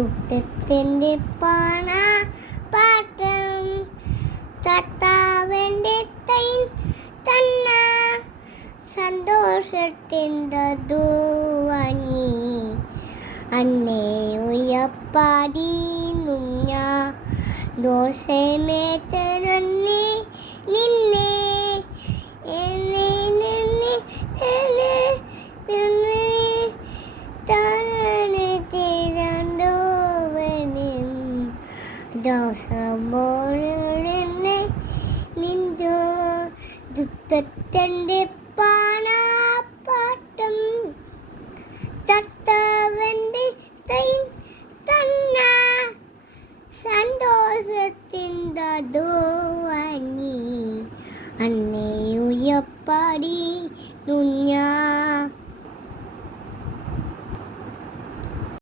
ദുഃഖത്തിൻ്റെ പാട്ടം തത്താവൻ്റെ തൈൻ തന്ന സന്തോഷത്തിൻ്റെ ദുവാങ്ങി അന്നേ ഉയപ്പാടി മുഞ്ഞ ദോഷമേറ്റനന്നി നിന്നെ ദോഷമോളെ നിന്തോ ദുഃഖത്തിൻ്റെ പാട്ടം തത്തവൻ്റെ തൈ തന്ന സന്തോഷത്തിൻ്റെ ദുവാങ്ങി അന്നേ ഉയപ്പാടി നുഞ്ഞ